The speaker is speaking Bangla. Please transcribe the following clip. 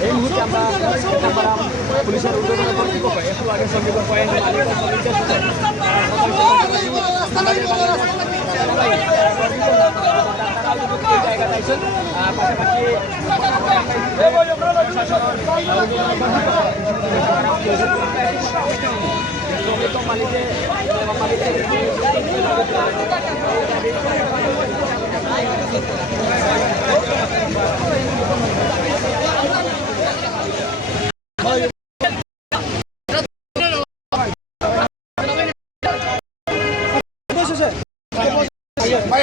এই মুহূর্তে আমরা ক্যামেরাম পুলিশের উদ্যোগের কর্তৃপক্ষ একটু আগে সংগীত পয়েন্ট মালিকে ভাই